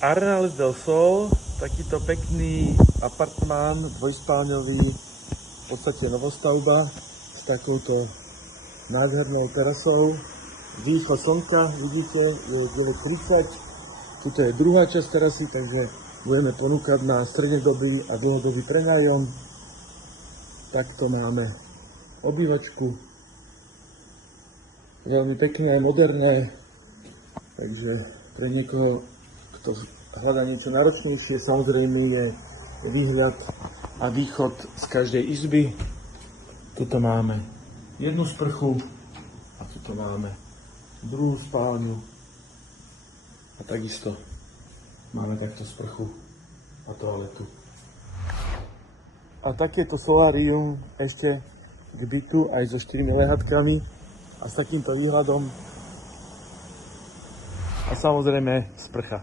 Arenales del Sol, takýto pekný apartmán, dvojspálňový, v podstate novostavba s takouto nádhernou terasou. Východ slnka, vidíte, je 9:30. Tuto je druhá časť terasy, takže budeme ponúkať na strednodobý a dlhodobý prenájom. Takto máme obývačku. Veľmi pekné, moderné, takže pre niekoho, kto hľadá niečo náročnejšie, samozrejme je výhľad a východ z každej izby. Tuto máme jednu sprchu a tuto máme druhú spálňu a takisto máme takto sprchu a toaletu. A takéto solárium ešte k bytu aj so 4 lehátkami a s takýmto výhľadom a samozrejme sprcha.